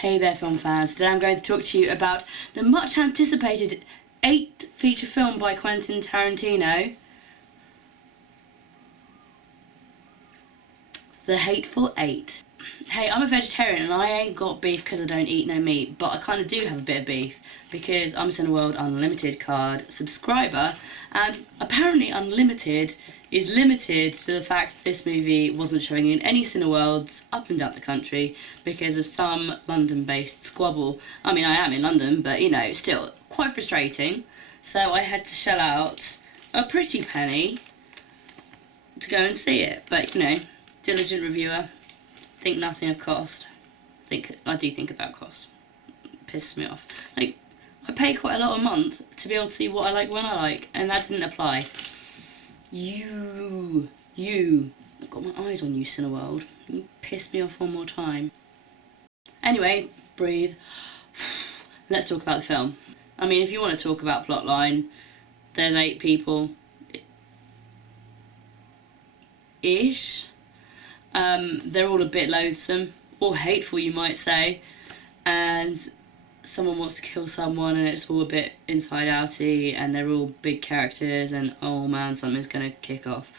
Hey there film fans, today I'm going to talk to you about the much anticipated 8th feature film by Quentin Tarantino, The Hateful Eight. Hey, I'm a vegetarian and I ain't got beef because I don't eat no meat, but I kind of do have a bit of beef because I'm a Cineworld Unlimited card subscriber, and apparently Unlimited is limited to the fact that this movie wasn't showing in any Cineworlds up and down the country because of some London-based squabble. I mean, I am in London, but you know, still quite frustrating. So I had to shell out a pretty penny to go and see it. But you know, diligent reviewer, think nothing of cost. I do think about cost. It pisses me off. Like, I pay quite a lot a month to be able to see what I like when I like, and that didn't apply. You, I've got my eyes on you, Cineworld. You pissed me off one more time. Anyway, breathe. Let's talk about the film. I mean, if you want to talk about plotline, there's 8 people. Ish. They're all a bit loathsome, or hateful you might say, and someone wants to kill someone and it's all a bit inside-outy, and they're all big characters and oh man, something's gonna kick off.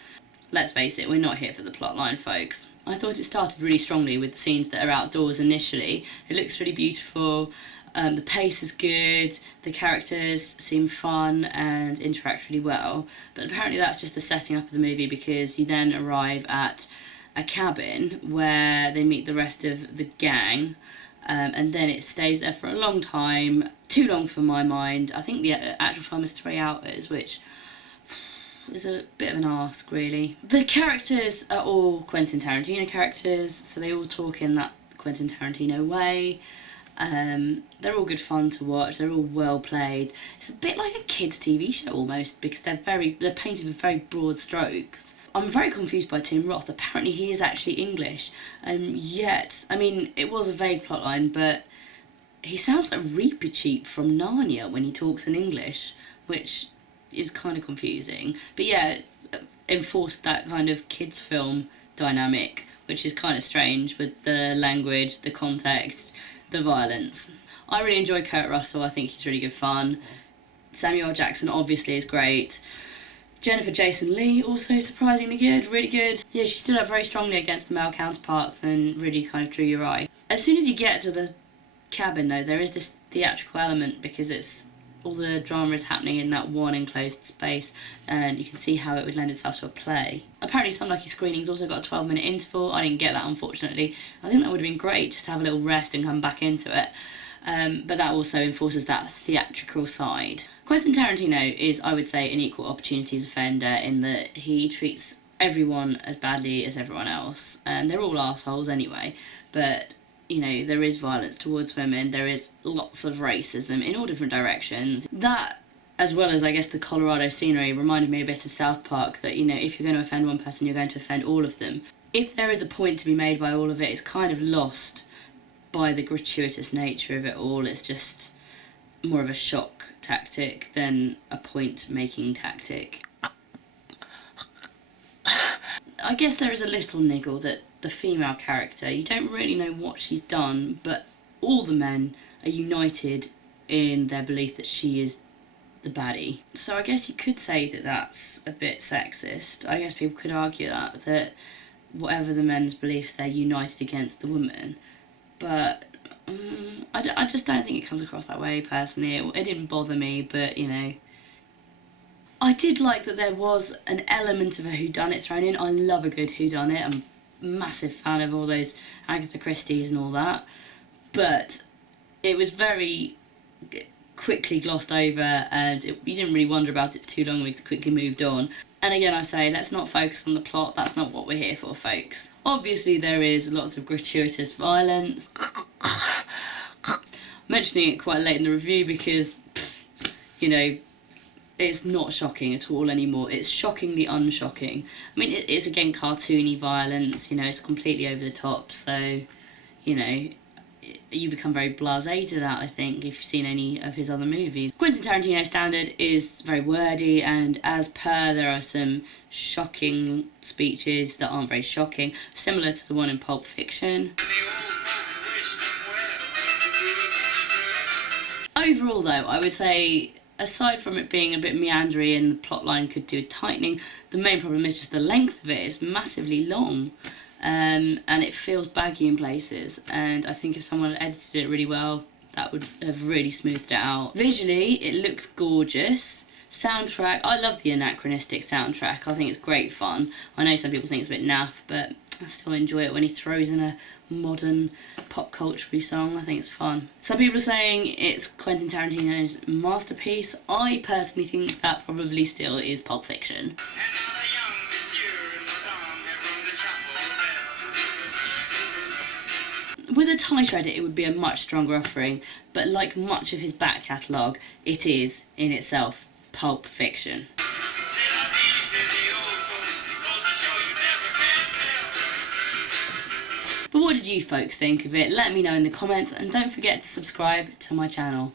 Let's face it, we're not here for the plotline, folks. I thought it started really strongly with the scenes that are outdoors initially. It looks really beautiful, the pace is good, the characters seem fun and interact really well, but apparently that's just the setting up of the movie, because you then arrive at a cabin where they meet the rest of the gang, and then it stays there for a long time, too long for my mind. I think the actual film is 3 hours, which is a bit of an ask, really. The characters are all Quentin Tarantino characters, so they all talk in that Quentin Tarantino way. They're all good fun to watch, they're all well played. It's a bit like a kids' TV show almost, because they're painted with very broad strokes. I'm very confused by Tim Roth. Apparently he is actually English, yet, I mean, it was a vague plotline, but he sounds like Reepicheep from Narnia when he talks in English, which is kind of confusing. But yeah, enforced that kind of kids' film dynamic, which is kind of strange with the language, the context, the violence. I really enjoy Kurt Russell. I think he's really good fun. Samuel L. Jackson obviously is great. Jennifer Jason Leigh, also surprisingly good, really good. Yeah, she stood up very strongly against the male counterparts and really kind of drew your eye. As soon as you get to the cabin though, there is this theatrical element, because all the drama is happening in that one enclosed space, and you can see how it would lend itself to a play. Apparently Some Lucky Screenings also got a 12-minute interval. I didn't get that, unfortunately. I think that would have been great, just to have a little rest and come back into it. But that also enforces that theatrical side. Quentin Tarantino is, I would say, an equal opportunities offender in that he treats everyone as badly as everyone else, and they're all assholes anyway, but you know, there is violence towards women, there is lots of racism in all different directions. That, as well as I guess the Colorado scenery, reminded me a bit of South Park, that you know, if you're going to offend one person, you're going to offend all of them. If there is a point to be made by all of it, it's kind of lost by the gratuitous nature of it all. It's just more of a shock tactic than a point-making tactic. I guess there is a little niggle that the female character, you don't really know what she's done, but all the men are united in their belief that she is the baddie. So I guess you could say that that's a bit sexist. I guess people could argue that whatever the men's beliefs, they're united against the woman. But I just don't think it comes across that way, personally. It didn't bother me, but, you know. I did like that there was an element of a whodunit thrown in. I love a good whodunit. I'm a massive fan of all those Agatha Christie's and all that. But it was very quickly glossed over, and you didn't really wonder about it for too long. We just quickly moved on. And again, I say, let's not focus on the plot. That's not what we're here for, folks. Obviously, there is lots of gratuitous violence. Mentioning it quite late in the review because, you know, it's not shocking at all anymore. It's shockingly unshocking. I mean, it is, again, cartoony violence. You know, it's completely over the top. So, you know, you become very blasé to that, I think, if you've seen any of his other movies. Quentin Tarantino's standard is very wordy, and as per, there are some shocking speeches that aren't very shocking, similar to the one in Pulp Fiction. Overall though, I would say, aside from it being a bit meandery and the plotline could do a tightening, the main problem is just the length of it. It's massively long, and it feels baggy in places, and I think if someone had edited it really well, that would have really smoothed it out. Visually, it looks gorgeous. Soundtrack, I love the anachronistic soundtrack. I think it's great fun. I know some people think it's a bit naff, but I still enjoy it when he throws in a modern pop culture song. I think it's fun. Some people are saying it's Quentin Tarantino's masterpiece. I personally think that probably still is Pulp Fiction. With a tighter edit, it would be a much stronger offering, but like much of his back catalogue, it is, in itself, Pulp Fiction. But what did you folks think of it? Let me know in the comments, and don't forget to subscribe to my channel.